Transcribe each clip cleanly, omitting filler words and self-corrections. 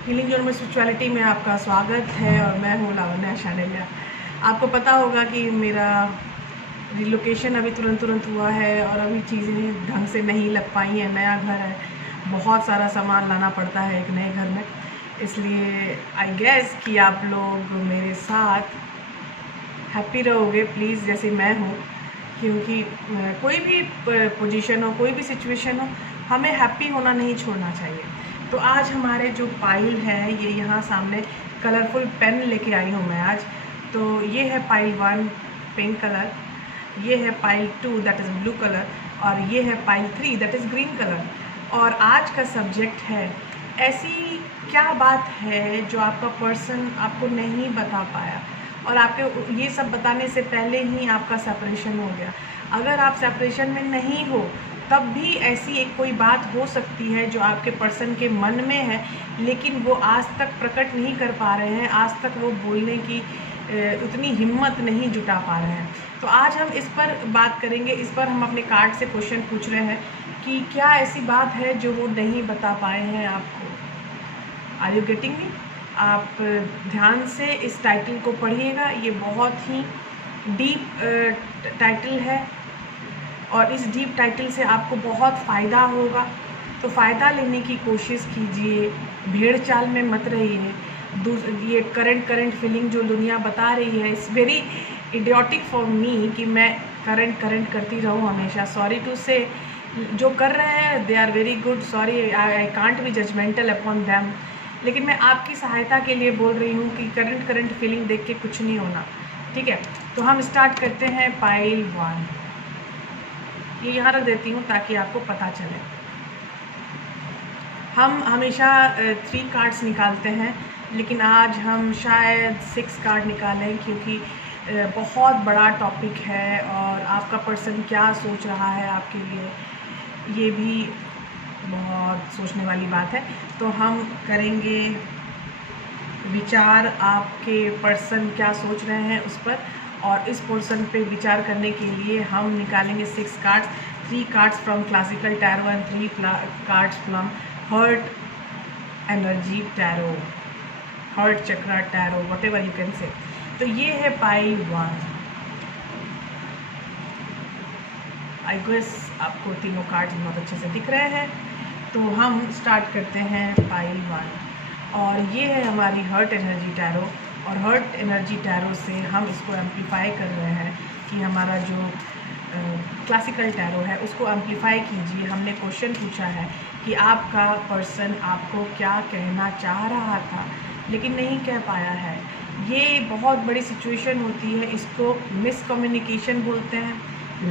Healing journey में spirituality में आपका स्वागत है और मैं हूँ लावण्या शानेलिया। आपको पता होगा कि मेरा रिलोकेशन अभी तुरंत हुआ है और अभी चीज़ें ढंग से नहीं लग पाई हैं। नया घर है, बहुत सारा सामान लाना पड़ता है एक नए घर में, इसलिए आई गेस कि आप लोग मेरे साथ हैप्पी रहोगे प्लीज़, जैसे मैं हूँ। क्योंकि कोई भी पोजीशन हो, कोई भी सिचुएशन हो, हमें हैप्पी होना नहीं छोड़ना चाहिए। तो आज हमारे जो पाइल है, ये यहाँ सामने कलरफुल पेन लेके आई हूँ मैं आज। तो ये है पाइल 1 पिंक कलर, ये है pile 2 that is blue colour, और ये है pile 3 that is green colour. और आज का सब्जेक्ट है ऐसी क्या बात है जो आपका पर्सन आपको नहीं बता पाया और आपके ये सब बताने से पहले ही आपका सेपरेशन हो गया। अगर आप सेपरेशन में नहीं हो तब भी ऐसी एक कोई बात हो सकती है जो आपके पर्सन के मन में है, लेकिन वो आज तक प्रकट नहीं कर पा रहे हैं, आज तक वो बोलने की उतनी हिम्मत नहीं जुटा पा रहे हैं। तो आज हम इस पर बात करेंगे। इस पर हम अपने कार्ड से क्वेश्चन पूछ रहे हैं कि क्या ऐसी बात है जो वो नहीं बता पाए हैं आपको। Are you getting me? आप ध्यान से इस टाइटल को पढ़िएगा, ये बहुत ही डीप टाइटल है और इस डीप टाइटल से आपको बहुत फ़ायदा होगा। तो फ़ायदा लेने की कोशिश कीजिए, भेड़ चाल में मत रहिए। ये करंट फीलिंग जो दुनिया बता रही है, it's very idiotic for me कि मैं करंट करती रहूँ हमेशा। सॉरी टू से, जो कर रहे हैं they are very good, sorry I can't be judgmental upon them, लेकिन मैं आपकी सहायता के लिए बोल रही हूँ कि करंट फीलिंग देख के कुछ नहीं होना, ठीक है। तो हम स्टार्ट करते हैं पाइल 1। ये यहाँ रख देती हूँ ताकि आपको पता चले। हम हमेशा 3 कार्ड्स निकालते हैं, लेकिन आज हम शायद 6 कार्ड निकालें, क्योंकि बहुत बड़ा टॉपिक है और आपका पर्सन क्या सोच रहा है आपके लिए, ये भी बहुत सोचने वाली बात है। तो हम करेंगे विचार, आपके पर्सन क्या सोच रहे हैं उस पर, और इस पर्सन पे विचार करने के लिए हम निकालेंगे 6 cards, 3 cards from classical tarot and 3 cards from heart energy tarot, heart chakra tarot, whatever you can say. तो ये है पाइल 1। आई गेस आपको तीनों कार्ड्स बहुत अच्छे से दिख रहे हैं। तो हम स्टार्ट करते हैं पाइल 1, और ये है हमारी हर्ट एनर्जी टैरो। और हर्ट एनर्जी टैरो से हम इसको एम्पलीफाई कर रहे हैं कि हमारा जो क्लासिकल टैरो है उसको एम्पलीफाई कीजिए। हमने क्वेश्चन पूछा है कि आपका पर्सन आपको क्या कहना चाह रहा था लेकिन नहीं कह पाया है। ये बहुत बड़ी सिचुएशन होती है, इसको मिसकम्युनिकेशन बोलते हैं,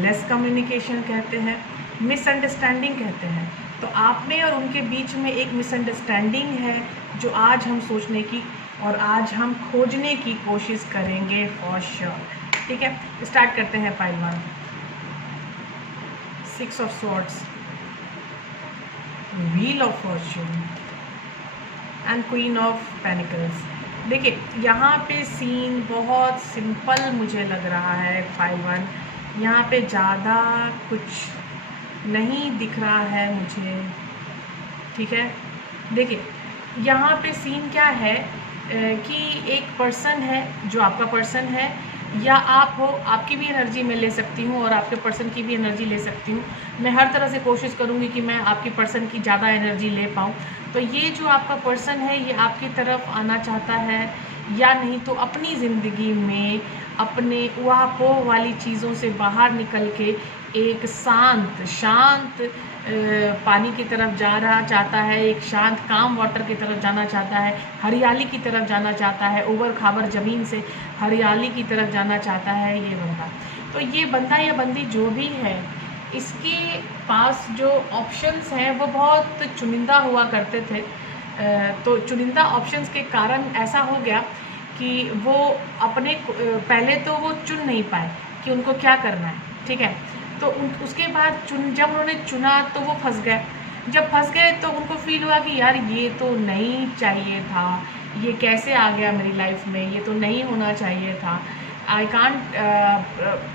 लेस कम्युनिकेशन कहते हैं, मिसअंडरस्टैंडिंग कहते हैं। तो आप में और उनके बीच में एक मिसअंडरस्टैंडिंग है जो आज हम सोचने की और आज हम खोजने की कोशिश करेंगे फॉर श्योर, ठीक है। स्टार्ट करते हैं pile 1। 6 of swords, wheel of Fortune and queen of pentacles. देखिए यहाँ पे सीन बहुत सिंपल मुझे लग रहा है पाइल 1। यहाँ पे ज़्यादा कुछ नहीं दिख रहा है मुझे, ठीक है। देखिए यहाँ पे सीन क्या है कि एक पर्सन है जो आपका पर्सन है, या आप हो, आपकी भी एनर्जी मैं ले सकती हूँ और आपके पर्सन की भी एनर्जी ले सकती हूँ। मैं हर तरह से कोशिश करूँगी कि मैं आपकी पर्सन की ज़्यादा एनर्जी ले पाऊँ। तो ये जो आपका पर्सन है ये आपकी तरफ आना चाहता है, या नहीं तो अपनी ज़िंदगी में अपने ऊहापोह वाली चीज़ों से बाहर निकल के एक शांत पानी की तरफ जाना चाहता है, एक शांत काम वाटर की तरफ जाना चाहता है, हरियाली की तरफ जाना चाहता है, ऊबड़ खाबड़ ज़मीन से हरियाली की तरफ जाना चाहता है ये बंदा। तो ये बंदा या बंदी जो भी है, इसके पास जो ऑप्शंस हैं वो बहुत चुनिंदा हुआ करते थे। तो चुनिंदा ऑप्शंस के कारण ऐसा हो गया कि वो अपने पहले तो वो चुन नहीं पाए कि उनको क्या करना है, ठीक है। तो उसके बाद जब उन्होंने चुना तो वो फंस गए। जब फंस गए तो उनको फील हुआ कि यार ये तो नहीं चाहिए था, ये कैसे आ गया मेरी लाइफ में, ये तो नहीं होना चाहिए था, I can't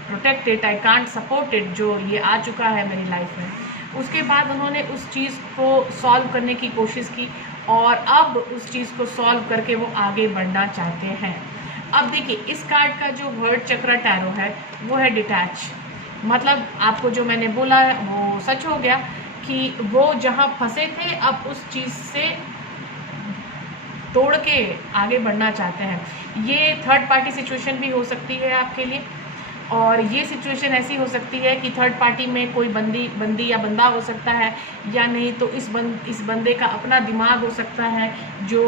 protect it, I can't support it, जो ये आ चुका है मेरी लाइफ में। उसके बाद उन्होंने उस चीज़ को सॉल्व करने की कोशिश की और अब उस चीज़ को सॉल्व करके वो आगे बढ़ना चाहते हैं। अब देखिए, इस कार्ड का जो वर्ड चक्र टैरो है वो है डिटैच। मतलब आपको जो मैंने बोला है वो सच हो गया कि वो जहाँ फंसे थे अब उस चीज़ से तोड़ के आगे बढ़ना चाहते हैं। ये थर्ड पार्टी सिचुएशन भी हो सकती है आपके लिए, और ये सिचुएशन ऐसी हो सकती है कि थर्ड पार्टी में कोई बंदी या बंदा हो सकता है, या नहीं तो इस बंदे का अपना दिमाग हो सकता है जो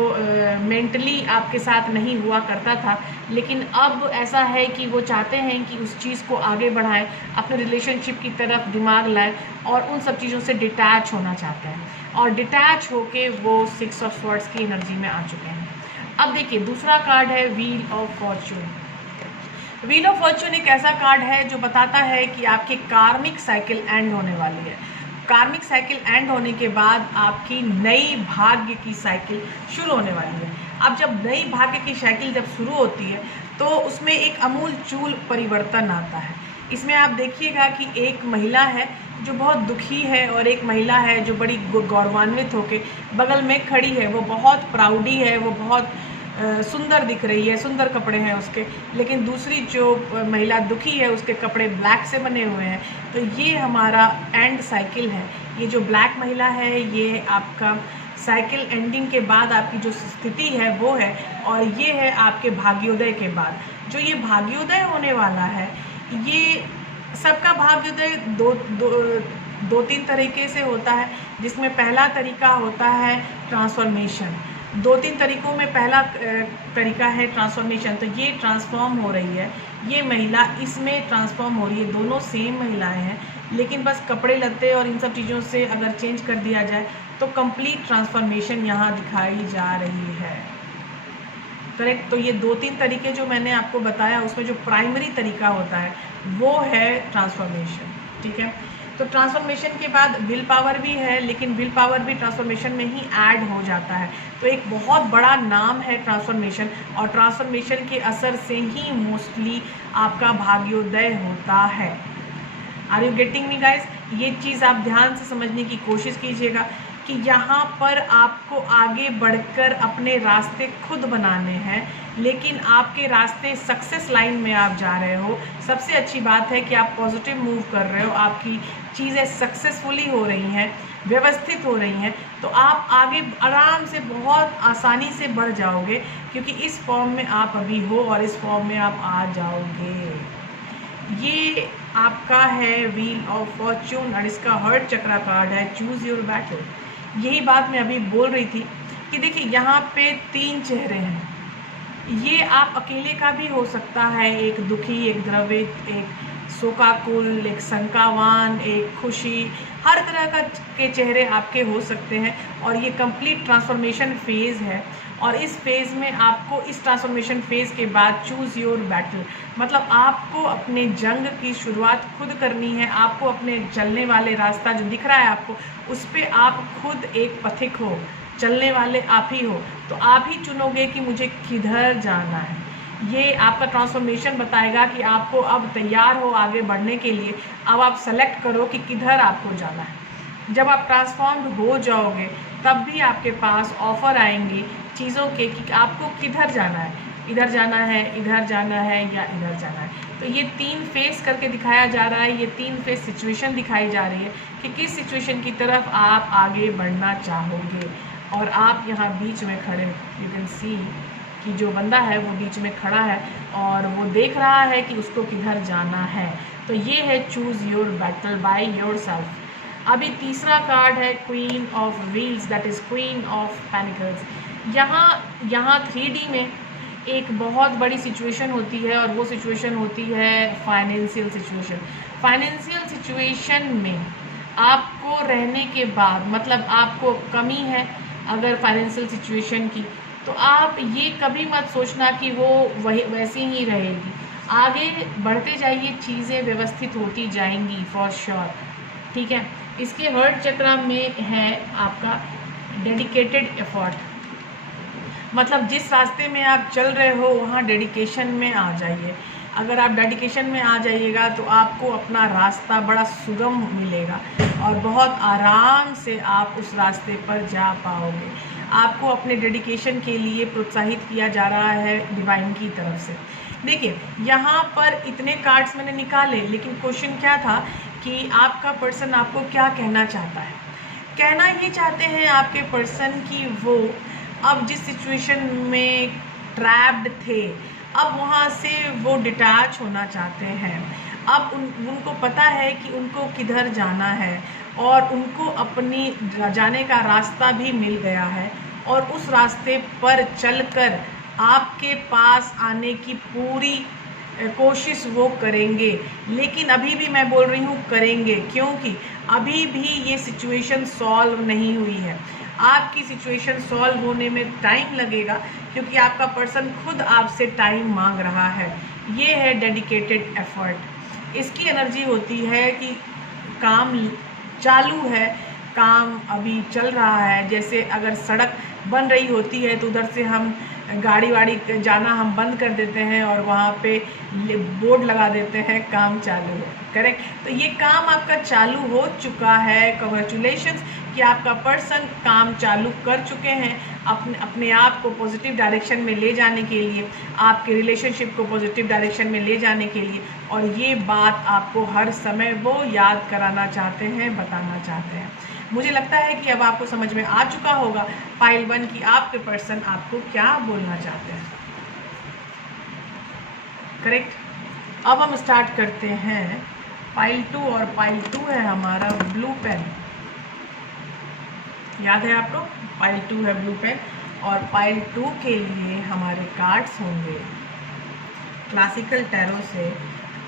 मेंटली आपके साथ नहीं हुआ करता था, लेकिन अब ऐसा है कि वो चाहते हैं कि उस चीज़ को आगे बढ़ाएं, अपने रिलेशनशिप की तरफ दिमाग लाएं और उन सब चीज़ों से डिटैच होना चाहते हैं, और डिटैच होके वो 6 ऑफ स्वॉर्ड्स की एनर्जी में आ चुके हैं। अब देखिए, दूसरा कार्ड है wheel of Fortune. Wheel of Fortune एक ऐसा कार्ड है जो बताता है कि आपकी कार्मिक साइकिल एंड होने वाली है। कार्मिक साइकिल एंड होने के बाद आपकी नई भाग्य की साइकिल शुरू होने वाली है। अब जब नई भाग्य की साइकिल जब शुरू होती है तो उसमें एक अमूलचूल परिवर्तन आता है। इसमें आप देखिएगा कि एक महिला है जो बहुत दुखी है और एक महिला है जो बड़ी गौरवान्वित होकर बगल में खड़ी है। वो बहुत प्राउडी है, वो बहुत सुंदर दिख रही है, सुंदर कपड़े हैं उसके, लेकिन दूसरी जो महिला दुखी है उसके कपड़े ब्लैक से बने हुए हैं। तो ये हमारा एंड साइकिल है। ये जो ब्लैक महिला है ये आपका साइकिल एंडिंग के बाद आपकी जो स्थिति है वो है, और ये है आपके भाग्योदय के बाद। जो ये भाग्योदय होने वाला है, ये सबका भाग्योदय दो तीन तरीके से होता है, जिसमें पहला तरीका होता है ट्रांसफॉर्मेशन। 2-3 तरीकों में पहला तरीका है ट्रांसफॉर्मेशन। तो ये ट्रांसफॉर्म हो रही है, ये महिला इसमें ट्रांसफॉर्म हो रही है। दोनों सेम महिलाएं हैं, लेकिन बस कपड़े लत्ते और इन सब चीज़ों से अगर चेंज कर दिया जाए तो कंप्लीट ट्रांसफॉर्मेशन यहाँ दिखाई जा रही है। करेक्ट। तो ये 2-3 तरीके जो मैंने आपको बताया, उसमें जो प्राइमरी तरीका होता है वो है ट्रांसफॉर्मेशन। ठीक है। तो ट्रांसफॉर्मेशन के बाद विल पावर भी है, लेकिन विल पावर भी ट्रांसफॉर्मेशन में ही ऐड हो जाता है। तो एक बहुत बड़ा नाम है ट्रांसफॉर्मेशन, और ट्रांसफॉर्मेशन के असर से ही मोस्टली आपका भाग्योदय होता है। Are you getting me guys? ये चीज़ आप ध्यान से समझने की कोशिश कीजिएगा कि यहाँ पर आपको आगे बढ़कर अपने रास्ते खुद बनाने हैं, लेकिन आपके रास्ते सक्सेस लाइन में आप जा रहे हो। सबसे अच्छी बात है कि आप पॉजिटिव मूव कर रहे हो, आपकी चीज़ें सक्सेसफुली हो रही हैं, व्यवस्थित हो रही हैं, तो आप आगे आराम से बहुत आसानी से बढ़ जाओगे, क्योंकि इस फॉर्म में आप अभी हो और इस फॉर्म में आप आ जाओगे। ये आपका है व्हील ऑफ फॉर्च्यून, और इसका हर्ट चक्रा कार्ड है चूज़ योर बैटल। यही बात मैं अभी बोल रही थी कि देखिए, यहाँ पे 3 चेहरे हैं। ये आप अकेले का भी हो सकता है, एक दुखी, एक द्रवित, एक शोकाकुल, एक शंकावान, एक खुशी, हर तरह का के चेहरे आपके हो सकते हैं। और ये कंप्लीट ट्रांसफॉर्मेशन फेज़ है, और इस फेज़ में आपको, इस ट्रांसफॉर्मेशन फेज़ के बाद चूज़ योर बैटल, मतलब आपको अपने जंग की शुरुआत खुद करनी है। आपको अपने चलने वाले रास्ता जो दिख रहा है आपको, उस पर आप खुद एक पथिक हो, चलने वाले आप ही हो। तो आप ही चुनोगे कि मुझे किधर जाना है। ये आपका ट्रांसफॉर्मेशन बताएगा कि आपको अब तैयार हो आगे बढ़ने के लिए। अब आप सेलेक्ट करो कि किधर आपको जाना है। जब आप ट्रांसफॉर्म्ड हो जाओगे तब भी आपके पास ऑफ़र आएंगी चीज़ों के कि आपको किधर जाना है, इधर जाना है, इधर जाना है, या इधर जाना है। तो ये 3 फेस करके दिखाया जा रहा है, ये 3 फेस सिचुएशन दिखाई जा रही है कि किस सिचुएशन की तरफ आप आगे बढ़ना चाहोगे। और आप यहाँ बीच में खड़े, यू कैन सी कि जो बंदा है वो बीच में खड़ा है और वो देख रहा है कि उसको किधर जाना है। तो ये है choose your battle by your self. अभी तीसरा कार्ड है queen of wheels, that is queen of pentacles. यहाँ 3D में एक बहुत बड़ी सिचुएशन होती है, और वो सिचुएशन होती है फाइनेंशियल सिचुएशन। फाइनेंशियल सिचुएशन में आपको रहने के बाद, मतलब आपको कमी है अगर फाइनेंशियल सिचुएशन की, तो आप ये कभी मत सोचना कि वो वैसी ही रहेगी। आगे बढ़ते जाइए, चीज़ें व्यवस्थित होती जाएंगी फॉर श्योर। ठीक है। इसके हर्ट चक्र में है आपका डेडिकेटेड एफर्ट, मतलब जिस रास्ते में आप चल रहे हो वहाँ डेडिकेशन में आ जाइए। अगर आप डेडिकेशन में आ जाइएगा तो आपको अपना रास्ता बड़ा सुगम मिलेगा और बहुत आराम से आप उस रास्ते पर जा पाओगे। आपको अपने डेडिकेशन के लिए प्रोत्साहित किया जा रहा है डिवाइन की तरफ से। देखिए यहाँ पर इतने कार्ड्स मैंने निकाले, लेकिन क्वेश्चन क्या था कि आपका पर्सन आपको क्या कहना चाहता है। कहना ये चाहते हैं आपके पर्सन की वो अब जिस सिचुएशन में ट्रैप्ड थे, अब वहाँ से वो डिटैच होना चाहते हैं। अब उनको पता है कि उनको किधर जाना है और उनको अपनी जाने का रास्ता भी मिल गया है, और उस रास्ते पर चलकर आपके पास आने की पूरी कोशिश वो करेंगे। लेकिन अभी भी मैं बोल रही हूँ करेंगे, क्योंकि अभी भी ये सिचुएशन सॉल्व नहीं हुई है। आपकी सिचुएशन सॉल्व होने में टाइम लगेगा, क्योंकि आपका पर्सन खुद आपसे टाइम मांग रहा है। ये है डेडिकेटेड एफर्ट। इसकी एनर्जी होती है कि काम चालू है, काम अभी चल रहा है। जैसे अगर सड़क बन रही होती है तो उधर से हम गाड़ी वाड़ी जाना हम बंद कर देते हैं और वहाँ पे बोर्ड लगा देते हैं काम चालू है, करेक्ट। तो ये काम आपका चालू हो चुका है। कॉन्ग्रेचुलेशंस कि आपका पर्सन काम चालू कर चुके हैं अपने आप को पॉजिटिव डायरेक्शन में ले जाने के लिए, आपके रिलेशनशिप को पॉजिटिव डायरेक्शन में ले जाने के लिए। और ये बात आपको हर समय वो याद कराना चाहते हैं, बताना चाहते हैं। मुझे लगता है कि अब आपको समझ में आ चुका होगा पाइल 1 की आपके पर्सन आपको क्या बोलना चाहते हैं, करेक्ट। अब हम स्टार्ट करते हैं पाइल 2, और पाइल 2 है हमारा ब्लू पेन। याद है आपको, पाइल 2 है ब्लू पेन। और पाइल 2 के लिए हमारे कार्ड्स होंगे क्लासिकल टैरो से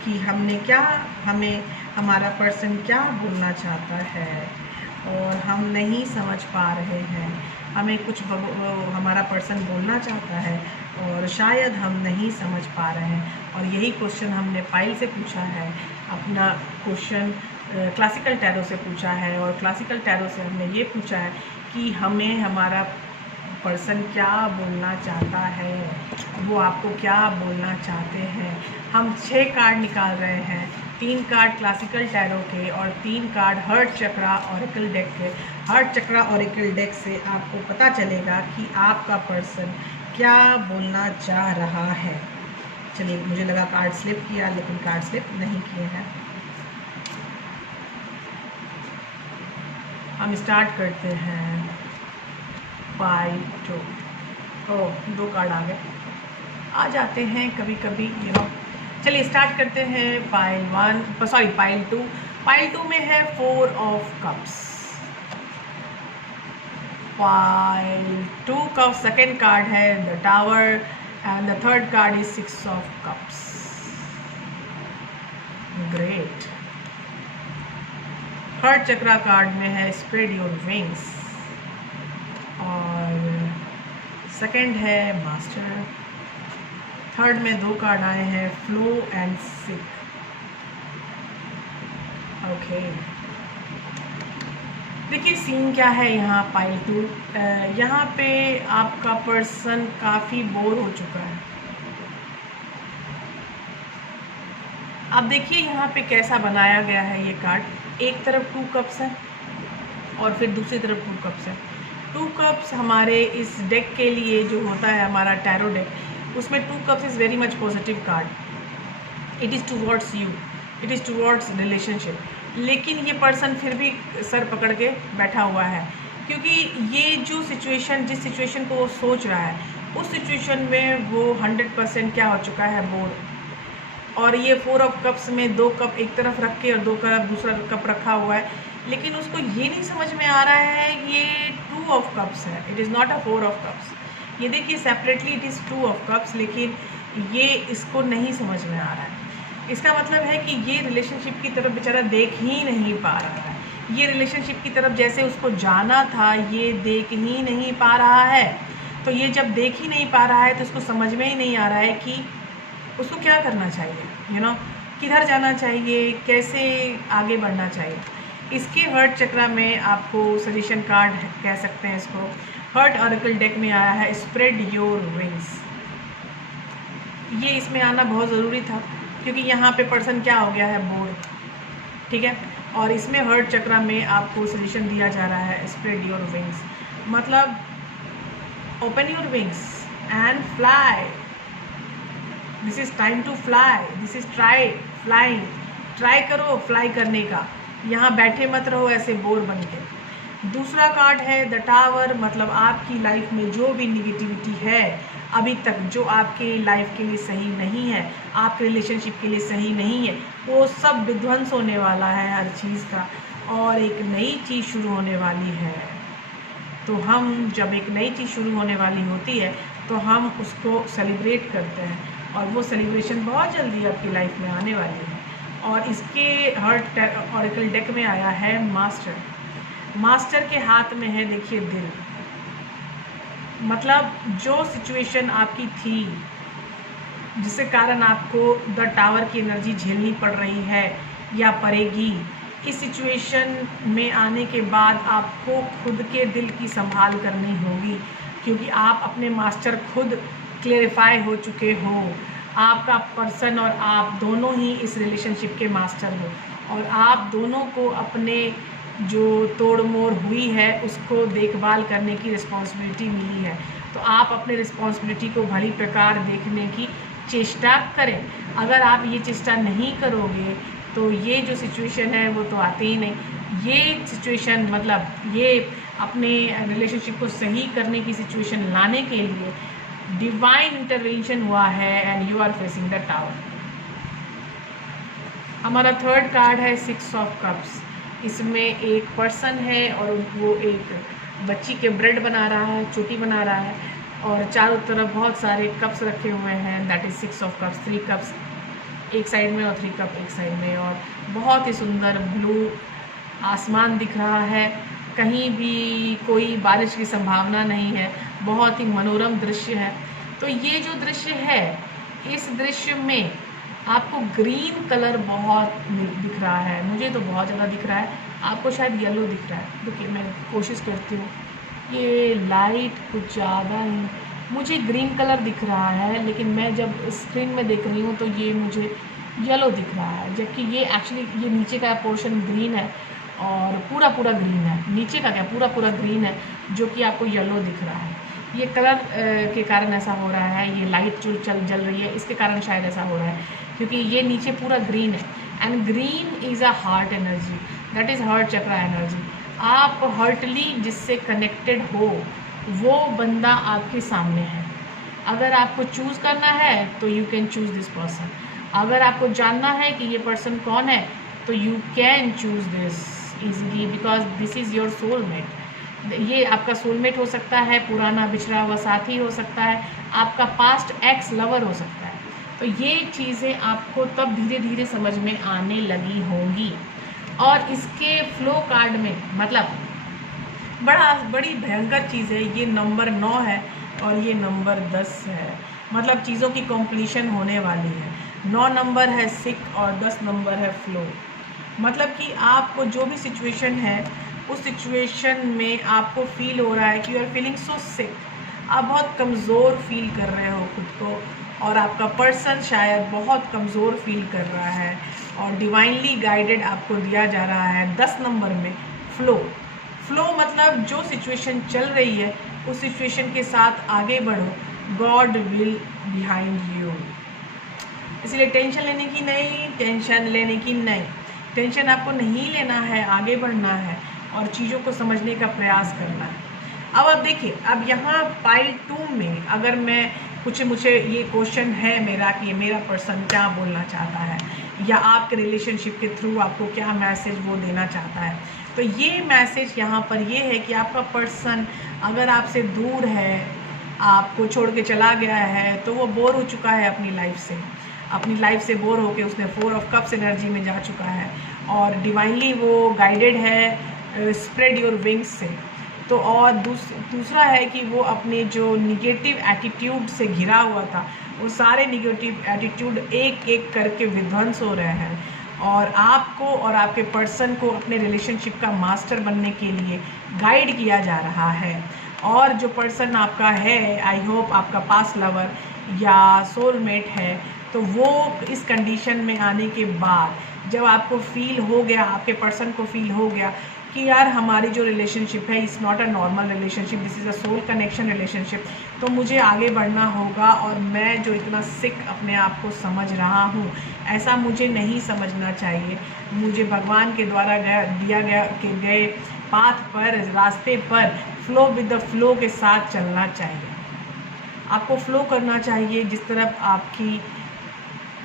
कि हमें हमारा पर्सन क्या बोलना चाहता है और हम नहीं समझ पा रहे हैं। हमें कुछ हमारा पर्सन बोलना चाहता है और शायद हम नहीं समझ पा रहे हैं। और यही क्वेश्चन हमने पाइल से पूछा है, अपना क्वेश्चन क्लासिकल टैरो से पूछा है। और क्लासिकल टैरो से हमने ये पूछा है कि हमें हमारा पर्सन क्या बोलना चाहता है, वो आपको क्या बोलना चाहते हैं। हम 6 कार्ड निकाल रहे हैं, 3 कार्ड क्लासिकल टैरो के और 3 कार्ड हर्ट चक्रा ऑरेकल डेक के। हर्ट चक्रा ऑरेकल डेक से आपको पता चलेगा कि आपका पर्सन क्या बोलना चाह रहा है। चलिए, मुझे लगा कार्ड स्लिप किया, लेकिन कार्ड स्लिप नहीं किए हैं। हम स्टार्ट करते हैं पाइल 2। ओह, 2 कार्ड आ गए, आ जाते हैं कभी कभी, चलिए स्टार्ट करते हैं पाइल 2। पाइल 2 में है 4 ऑफ कप्स। पाइल 2 का सेकेंड कार्ड है the tower and the third card is 6 of cups. Great. Heart chakra card में है स्प्रेड योर विंग्स, और सेकंड है मास्टर। थर्ड में 2 कार्ड आए हैं फ्लो एंड सिक। ओके, देखिए सीन क्या है यहाँ पाइल 2। यहाँ पे आपका पर्सन काफ़ी बोर हो चुका है। आप देखिए यहाँ पे कैसा बनाया गया है ये कार्ड। एक तरफ 2 कप्स है और फिर दूसरी तरफ 2 कप्स है। 2 कप्स हमारे इस डेक के लिए जो होता है हमारा टैरो डेक, उसमें 2 cups is very much positive card. It is towards you, it is towards relationship. लेकिन ये पर्सन फिर भी सर पकड़ के बैठा हुआ है, क्योंकि ये जो सिचुएशन, जिस सिचुएशन को वो सोच रहा है, उस सिचुएशन में वो 100% क्या हो चुका है, बोर। और ये 4 ऑफ कप्स में 2 कप एक तरफ रख के और 2 कप दूसरा कप रखा हुआ है, लेकिन उसको ये नहीं समझ में आ रहा है ये 2 ऑफ कप्स है, it is not a 4 of cups. ये देखिए separately it is 2 of cups, लेकिन ये इसको नहीं समझ में आ रहा है। इसका मतलब है कि ये रिलेशनशिप की तरफ बेचारा देख ही नहीं पा रहा है। ये रिलेशनशिप की तरफ जैसे उसको जाना था, ये देख ही नहीं पा रहा है। तो ये जब देख ही नहीं पा रहा है तो उसको समझ में ही नहीं आ रहा है कि उसको क्या करना चाहिए, किधर जाना चाहिए, कैसे आगे बढ़ना चाहिए। इसके हर्ट चक्रा में आपको सजेशन कार्ड कह सकते हैं इसको, हर्ट ऑरेकल डेक में आया है स्प्रेड योर विंग्स। ये इसमें आना बहुत ज़रूरी था, क्योंकि यहाँ पे पर्सन क्या हो गया है, बोर, ठीक है। और इसमें हर्ट चक्रा में आपको सजेशन दिया जा रहा है स्प्रेड योर विंग्स, मतलब open your wings and fly. This is time to fly, this is try flying. Try करो फ्लाई करने का, यहाँ बैठे मत रहो ऐसे बोर बन के। दूसरा कार्ड है द टावर, मतलब आपकी लाइफ में जो भी निगेटिविटी है अभी तक, जो आपके लाइफ के लिए सही नहीं है, आपके रिलेशनशिप के लिए सही नहीं है, वो सब विध्वंस होने वाला है हर चीज़ का, और एक नई चीज़ शुरू होने वाली है। तो हम जब एक नई चीज़ शुरू होने वाली होती है तो हम उसको सेलिब्रेट करते हैं, और वो सेलिब्रेशन बहुत जल्दी आपकी लाइफ में आने वाली है। और इसके हर ऑरेकल डेक में आया है मास्टर। मास्टर के हाथ में है देखिए दिल, मतलब जो सिचुएशन आपकी थी जिसके कारण आपको द टावर की एनर्जी झेलनी पड़ रही है या पड़ेगी, इस सिचुएशन में आने के बाद आपको खुद के दिल की संभाल करनी होगी, क्योंकि आप अपने मास्टर खुद क्लेरिफाई हो चुके हो। आपका पर्सन और आप दोनों ही इस रिलेशनशिप के मास्टर हो, और आप दोनों को अपने जो तोड़ मोड़ हुई है उसको देखभाल करने की रिस्पॉन्सिबिलिटी मिली है। तो आप अपने रिस्पॉन्सिबिलिटी को भली प्रकार देखने की चेष्टा करें। अगर आप ये चेष्टा नहीं करोगे तो ये जो सिचुएशन है वो तो आती ही नहीं। ये सिचुएशन मतलब ये अपने रिलेशनशिप को सही करने की सिचुएशन लाने के लिए डिवाइन इंटरवेंशन हुआ है, and you are facing the tower. हमारा थर्ड कार्ड है 6 ऑफ कप्स। इसमें एक पर्सन है और वो एक बच्ची के ब्रेड बना रहा है, चोटी बना रहा है, और चारों तरफ बहुत सारे कप्स रखे हुए हैं। That is 6 of cups. 3 cups एक साइड में और 3 कप एक साइड में, और बहुत ही सुंदर ब्लू आसमान दिख रहा है। कहीं भी कोई बारिश की संभावना नहीं है, बहुत ही मनोरम दृश्य है। तो ये जो दृश्य है, इस दृश्य में आपको ग्रीन कलर बहुत दिख रहा है। मुझे तो बहुत ज़्यादा दिख रहा है, आपको शायद येलो दिख रहा है। देखिए मैं कोशिश करती हूँ, ये लाइट कुछ ज़्यादा ही, मुझे ग्रीन कलर दिख रहा है, लेकिन मैं जब स्क्रीन में देख रही हूँ तो ये मुझे येलो दिख रहा है, जबकि ये एक्चुअली ये नीचे का पोर्शन ग्रीन है और पूरा ग्रीन है। नीचे का क्या पूरा ग्रीन है, जो कि आपको येलो दिख रहा है। ये कलर के कारण ऐसा हो रहा है, ये लाइट जो जल रही है इसके कारण शायद ऐसा हो रहा है, क्योंकि ये नीचे पूरा ग्रीन है। And green is a heart energy, that is heart chakra energy. आप हार्टली जिससे कनेक्टेड हो वो बंदा आपके सामने है। अगर आपको चूज़ करना है तो you can choose this person. अगर आपको जानना है कि ये पर्सन कौन है तो you can choose this easily, because this is your soulmate. ये आपका सोलमेट हो सकता है, पुराना बिछड़ा हुआ साथी हो सकता है, आपका पास्ट एक्स लवर हो सकता है। तो ये चीज़ें आपको तब धीरे धीरे समझ में आने लगी होंगी। और इसके फ्लो कार्ड में मतलब बड़ी भयंकर चीज़ है, ये नंबर 9 है और ये नंबर 10 है, मतलब चीज़ों की कॉम्प्लीशन होने वाली है। 9 नंबर है सिक और 10 नंबर है फ्लो। मतलब कि आपको जो भी सिचुएशन है उस सिचुएशन में आपको फील हो रहा है कि यू आर फीलिंग सो सिक, आप बहुत कमज़ोर फील कर रहे हो खुद को, और आपका पर्सन शायद बहुत कमज़ोर फील कर रहा है, और डिवाइनली गाइडेड आपको दिया जा रहा है 10 नंबर में फ्लो। फ्लो मतलब जो सिचुएशन चल रही है उस सिचुएशन के साथ आगे बढ़ो, गॉड विल बिहाइंड यू। इसलिए टेंशन लेने की नहीं, टेंशन आपको नहीं लेना है, आगे बढ़ना है और चीज़ों को समझने का प्रयास करना है। अब आप देखिए, अब यहाँ पाइल 2 में अगर मैं मुझे ये क्वेश्चन है मेरा कि मेरा पर्सन क्या बोलना चाहता है, या आपके रिलेशनशिप के थ्रू आपको क्या मैसेज वो देना चाहता है, तो ये मैसेज यहाँ पर ये है कि आपका पर्सन अगर आपसे दूर है, आपको छोड़ के चला गया है, तो वो बोर हो चुका है अपनी लाइफ से बोर होके उसने 4 ऑफ कप्स एनर्जी में जा चुका है, और डिवाइनली वो गाइडेड है स्प्रेड योर विंग्स से। तो और दूसरा है कि वो अपने जो निगेटिव एटीट्यूड से घिरा हुआ था, वो सारे निगेटिव एटीट्यूड एक एक करके विध्वंस हो रहे हैं, और आपको और आपके पर्सन को अपने रिलेशनशिप का मास्टर बनने के लिए गाइड किया जा रहा है। और जो पर्सन आपका है, आई होप आपका पास्ट लवर या सोलमेट है, तो वो इस कंडीशन में आने के बाद जब आपको फील हो गया, आपके पर्सन को फील हो गया कि कि यार हमारी जो रिलेशनशिप है it's not a normal relationship, this is a soul connection relationship. तो मुझे आगे बढ़ना होगा और मैं जो इतना सिक अपने आप को समझ रहा हूँ ऐसा मुझे नहीं समझना चाहिए। मुझे भगवान के द्वारा दिया गया के गए पाथ पर, रास्ते पर फ्लो विद द फ्लो के साथ चलना चाहिए। आपको फ्लो करना चाहिए,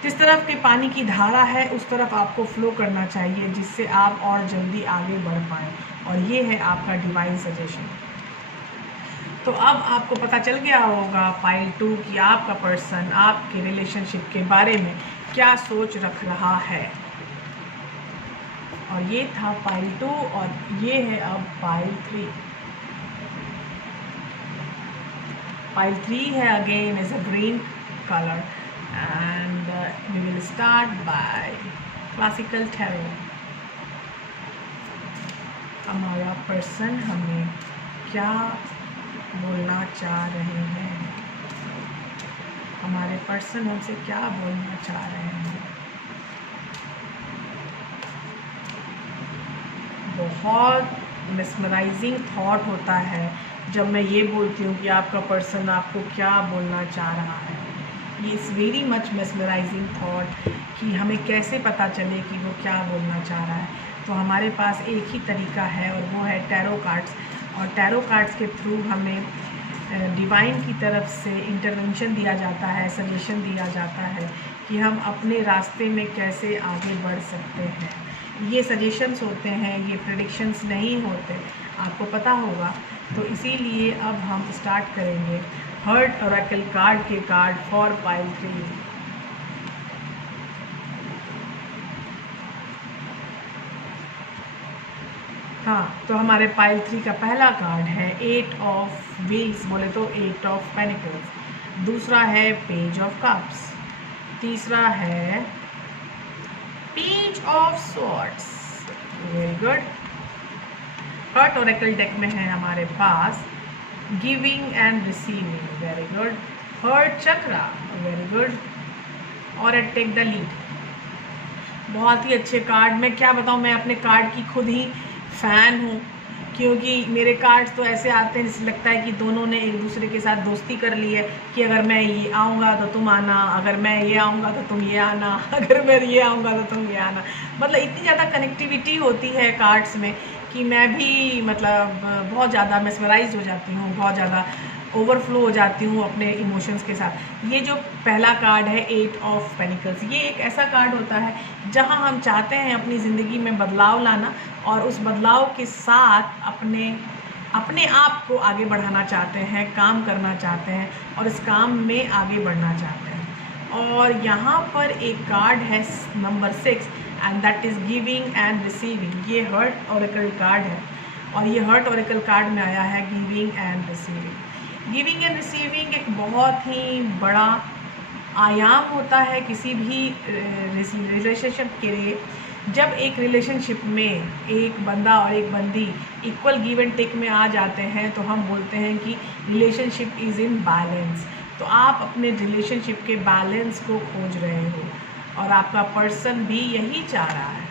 जिस तरफ के पानी की धारा है उस तरफ आपको फ्लो करना चाहिए, जिससे आप और जल्दी आगे बढ़ पाएँ। और ये है आपका डिवाइन सजेशन। तो अब आपको पता चल गया होगा पाइल 2 कि आपका पर्सन आपके रिलेशनशिप के बारे में क्या सोच रख रहा है। और ये था पाइल 2 और ये है अब पाइल 3। पाइल 3 है again is a green colour and we will start by classical tarot। हमारा पर्सन हमें क्या बोलना चाह रहे हैं, हमारे पर्सन हमसे क्या बोलना चाह रहे हैं। बहुत मेस्मराइजिंग थॉट होता है जब मैं ये बोलती हूँ कि आपका पर्सन आपको क्या बोलना चाह रहा है। ये is very much mesmerising thought कि हमें कैसे पता चले कि वो क्या बोलना चाह रहा है। तो हमारे पास एक ही तरीका है और वो है टैरो कार्ड्स। और टैरो कार्ड्स के थ्रू हमें डिवाइन की तरफ से इंटरवेंशन दिया जाता है, सजेशन दिया जाता है कि हम अपने रास्ते में कैसे आगे बढ़ सकते हैं। ये सजेशंस होते हैं, ये प्रेडिक्शंस नहीं होते, आपको पता होगा। तो इसीलिए अब हम स्टार्ट करेंगे हर्ट ओरेकल कार्ड के कार्ड फॉर पाइल 3। हाँ, तो हमारे पाइल 3 का पहला कार्ड है 8 ऑफ व्हील्स, बोले तो 8 ऑफ पेनिकल्स। दूसरा है पेज ऑफ कप्स। तीसरा है page of swords. Very good. Heart oracle deck में है हमारे पास giving and receiving. Very good. Heart chakra. Very good. और टेक द लीड। बहुत ही अच्छे कार्ड। मैं क्या बताऊँ, मैं अपने कार्ड की खुद ही फ़ैन हूँ, क्योंकि मेरे कार्ड्स तो ऐसे आते हैं जिससे लगता है कि दोनों ने एक दूसरे के साथ दोस्ती कर ली है कि अगर मैं ये आऊँगा तो तुम आना, अगर मैं ये आऊँगा तो तुम ये आना, अगर मैं ये आऊँगा तो तुम ये आना। मतलब इतनी ज़्यादा कनेक्टिविटी होती है कार्ड्स में कि मैं भी मतलब बहुत ज़्यादा मेस्मराइज हो जाती हूँ, बहुत ज़्यादा ओवरफ्लो हो जाती हूँ अपने इमोशंस के साथ। ये जो पहला कार्ड है 8 ऑफ पेनिकल्स, ये एक ऐसा कार्ड होता है जहाँ हम चाहते हैं अपनी ज़िंदगी में बदलाव लाना और उस बदलाव के साथ अपने आप को आगे बढ़ाना चाहते हैं, काम करना चाहते हैं और इस काम में आगे बढ़ना चाहते हैं। और यहाँ पर एक कार्ड है number 6 and that is giving and receiving. ये हर्ट ओरेकल कार्ड है और ये हर्ट ओरेकल कार्ड में आया है giving and receiving. Giving and receiving एक बहुत ही बड़ा आयाम होता है किसी भी रिलेशनशिप के लिए। जब एक रिलेशनशिप में एक बंदा और एक बंदी इक्वल गिव एंड टेक में आ जाते हैं तो हम बोलते हैं कि रिलेशनशिप इज़ इन बैलेंस। तो आप अपने रिलेशनशिप के बैलेंस को खोज रहे हो और आपका पर्सन भी यही चाह रहा है।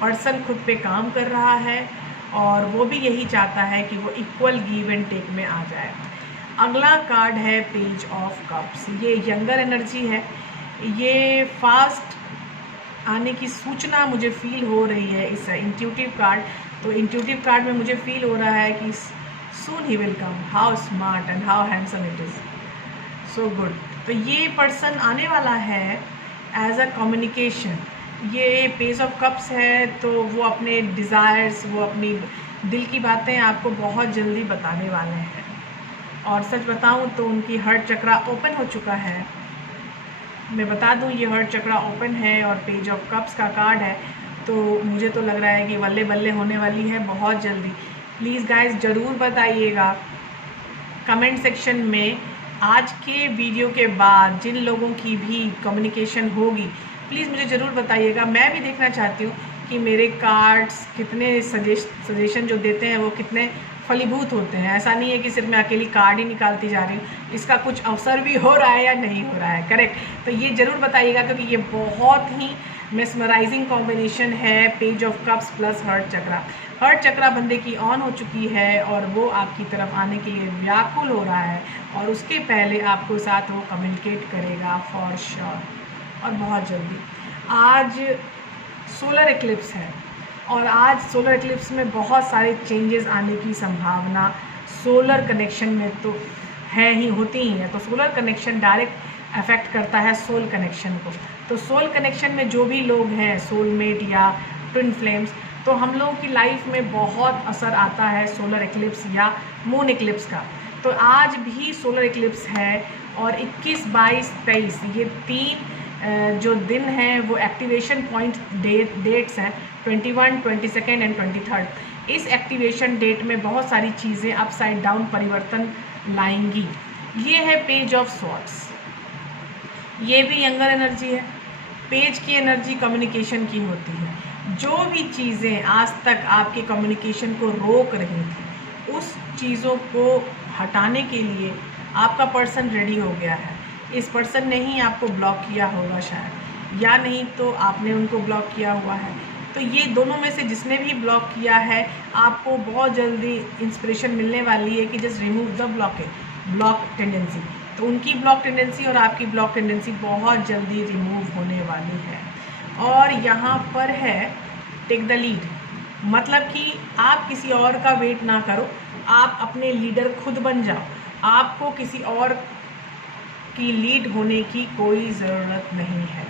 पर्सन खुद पे काम कर रहा है और वो भी यही चाहता है कि वो इक्वल गिव एंड टेक में आ जाए। अगला कार्ड है पेज ऑफ कप्स। ये यंगर एनर्जी है, ये फास्ट आने की सूचना मुझे फील हो रही है इस इंट्यूटिव कार्ड। तो इंट्यूटिव कार्ड में मुझे फील हो रहा है कि सून ही will come, how smart and how handsome it is, so good. तो ये पर्सन आने वाला है एज अ कम्युनिकेशन। ये पेज ऑफ कप्स है तो वो अपने डिज़ायर्स, वो अपनी दिल की बातें आपको बहुत जल्दी बताने वाले हैं। और सच बताऊं तो उनकी हर्ट चक्रा ओपन हो चुका है। मैं बता दूं ये हर्ट चक्रा ओपन है और पेज ऑफ कप्स का कार्ड है, तो मुझे तो लग रहा है कि बल्ले बल्ले होने वाली है बहुत जल्दी। प्लीज़ गाइस ज़रूर बताइएगा कमेंट सेक्शन में आज के वीडियो के बाद जिन लोगों की भी कम्युनिकेशन होगी प्लीज़ मुझे ज़रूर बताइएगा। मैं भी देखना चाहती हूँ कि मेरे कार्ड्स कितने सजेशन जो देते हैं वो कितने फलीभूत होते हैं। ऐसा नहीं है कि सिर्फ मैं अकेली कार्ड ही निकालती जा रही हूँ, इसका कुछ अवसर भी हो रहा है या नहीं हो रहा है। करेक्ट। तो ये ज़रूर बताइएगा क्योंकि ये बहुत ही मेस्मराइजिंग कॉम्बिनेशन है page of cups plus heart chakra. Heart chakra बंदे की ऑन हो चुकी है और वो आपकी तरफ आने के लिए व्याकुल हो रहा है और उसके पहले आपको साथ वो कम्युनिकेट करेगा फॉर श्योर और बहुत जल्दी। आज सोलर एक्लिप्स है और आज सोलर एक्लिप्स में बहुत सारे चेंजेस आने की संभावना सोलर कनेक्शन में तो है ही, होती ही है। तो सोलर कनेक्शन डायरेक्ट अफेक्ट करता है सोल कनेक्शन को। तो सोल कनेक्शन में जो भी लोग हैं सोलमेट या ट्विन फ्लेम्स, तो हम लोगों की लाइफ में बहुत असर आता है सोलर एक्लिप्स या मून एक्लिप्स का। तो आज भी सोलर एक्लिप्स है और 21, 22, 23 ये 3 जो दिन हैं वो एक्टिवेशन पॉइंट डेट्स हैं 21, 22 एंड 23। इस एक्टिवेशन डेट में बहुत सारी चीज़ें अपसाइड डाउन परिवर्तन लाएंगी। ये है पेज ऑफ स्वॉर्ड्स, ये भी यंगर एनर्जी है। पेज की एनर्जी कम्युनिकेशन की होती है। जो भी चीज़ें आज तक आपके कम्युनिकेशन को रोक रही थी उस चीज़ों को हटाने के लिए आपका पर्सन रेडी हो गया है। इस पर्सन ने ही आपको ब्लॉक किया होगा शायद, या नहीं तो आपने उनको ब्लॉक किया हुआ है। तो ये दोनों में से जिसने भी ब्लॉक किया है आपको बहुत जल्दी इंस्पिरेशन मिलने वाली है कि just remove the block tendency. तो उनकी ब्लॉक टेंडेंसी और आपकी ब्लॉक टेंडेंसी बहुत जल्दी रिमूव होने वाली है। और यहाँ पर है टेक द लीड, मतलब कि आप किसी और का वेट ना करो, आप अपने लीडर खुद बन जाओ। आपको किसी और की लीड होने की कोई ज़रूरत नहीं है,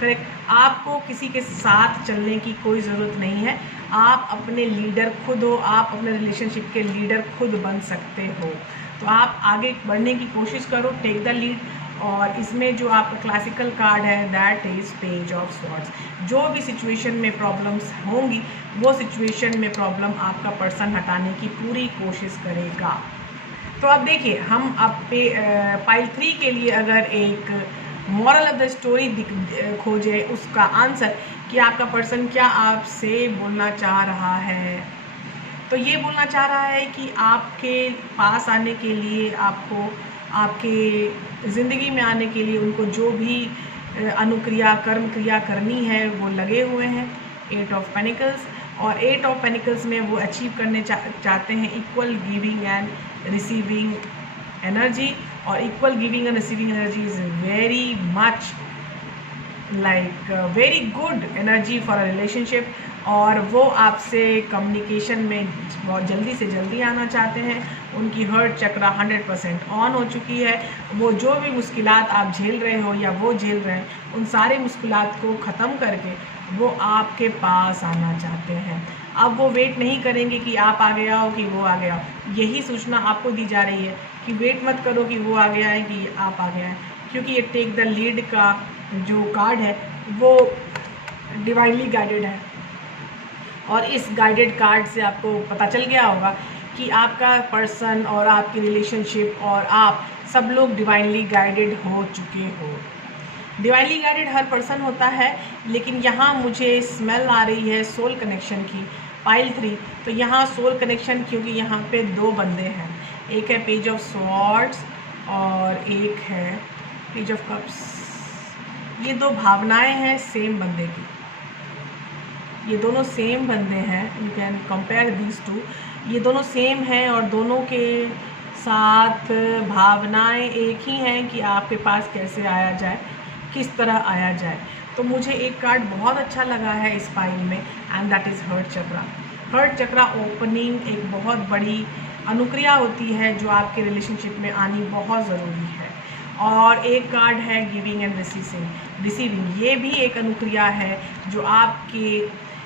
करेक्ट। आपको किसी के साथ चलने की कोई ज़रूरत नहीं है। आप अपने लीडर खुद हो, आप अपने रिलेशनशिप के लीडर खुद बन सकते हो। तो आप आगे बढ़ने की कोशिश करो, टेक द लीड। और इसमें जो आपका क्लासिकल कार्ड है that is page of swords. जो भी सिचुएशन में प्रॉब्लम्स होंगी वो सिचुएशन में प्रॉब्लम आपका पर्सन हटाने की पूरी कोशिश करेगा। तो अब देखिए, हम अब पाइल 3 के लिए अगर एक मॉरल ऑफ द स्टोरी खोजे उसका आंसर कि आपका पर्सन क्या आपसे बोलना चाह रहा है, तो ये बोलना चाह रहा है कि आपके पास आने के लिए, आपको आपके ज़िंदगी में आने के लिए उनको जो भी अनुक्रिया कर्म क्रिया करनी है वो लगे हुए हैं। 8 ऑफ पेनिकल्स, और 8 ऑफ पेनिकल्स में वो अचीव करने चाहते हैं equal giving and receiving energy. और equal giving and receiving energy is very much like very good energy for a relationship. और वो आपसे कम्युनिकेशन में बहुत जल्दी से जल्दी आना चाहते हैं। उनकी हर्ट चक्रा 100% ऑन हो चुकी है। वो जो भी मुश्किलात आप झेल रहे हो या वो झेल रहे हैं, उन सारे मुश्किलात को ख़त्म करके वो आपके पास आना चाहते हैं। अब वो वेट नहीं करेंगे कि आप आ गया हो कि वो आ गया हो। यही सूचना आपको दी जा रही है कि वेट मत करो कि वो आ गया है कि आप आ गया है, क्योंकि ये टेक द लीड का जो कार्ड है वो डिवाइनली गाइडेड है। और इस गाइडेड कार्ड से आपको पता चल गया होगा कि आपका पर्सन और आपकी रिलेशनशिप और आप सब लोग डिवाइनली गाइडेड हो चुके हो। डिवाइनली गाइडेड हर पर्सन होता है, लेकिन यहाँ मुझे स्मेल आ रही है सोल कनेक्शन की। पाइल 3, तो यहाँ सोल कनेक्शन, क्योंकि यहाँ पे 2 बंदे हैं, एक है पेज ऑफ स्वॉर्ड्स और एक है पेज ऑफ कप्स। ये 2 भावनाएं हैं सेम बंदे की, ये दोनों सेम बंदे हैं। You can compare these 2। ये दोनों सेम हैं और दोनों के साथ भावनाएं एक ही हैं कि आपके पास कैसे आया जाए, किस तरह आया जाए। तो मुझे एक कार्ड बहुत अच्छा लगा है इस पाइल में, and that is heart chakra. Heart chakra opening एक बहुत बड़ी अनुक्रिया होती है जो आपके रिलेशनशिप में आनी बहुत ज़रूरी है। और एक कार्ड है गिविंग एंड रिसीविंग। ये भी एक अनुक्रिया है जो आपके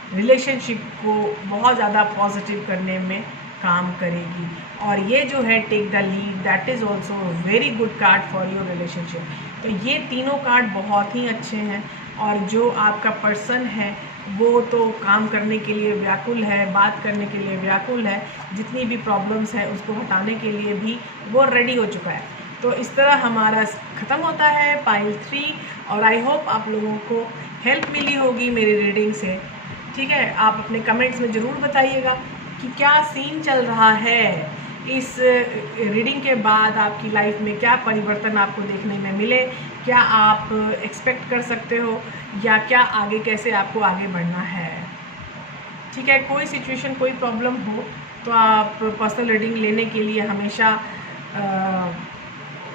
रिलेशनशिप को बहुत ज़्यादा पॉजिटिव करने में काम करेगी। और ये जो है take the lead, that is also very good card for your relationship. तो ये तीनों कार्ड बहुत ही अच्छे हैं। और जो आपका पर्सन है वो तो काम करने के लिए व्याकुल है, बात करने के लिए व्याकुल है, जितनी भी प्रॉब्लम्स है उसको हटाने के लिए भी वो रेडी हो चुका है। तो इस तरह हमारा ख़त्म होता है पाइल 3। और आई होप आप लोगों को हेल्प मिली होगी मेरी रीडिंग से। ठीक है, आप अपने कमेंट्स में ज़रूर बताइएगा कि क्या सीन चल रहा है, इस रीडिंग के बाद आपकी लाइफ में क्या परिवर्तन आपको देखने में मिले, क्या आप एक्सपेक्ट कर सकते हो, या क्या आगे कैसे आपको आगे बढ़ना है। ठीक है, कोई सिचुएशन कोई प्रॉब्लम हो तो आप पर्सनल रीडिंग लेने के लिए हमेशा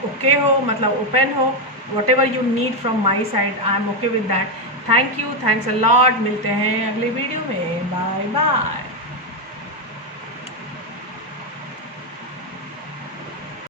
ओके हो, मतलब ओपन हो। whatever you need from my side, I am okay with that. Thank you, thanks a lot. मिलते हैं अगले वीडियो में। Bye bye.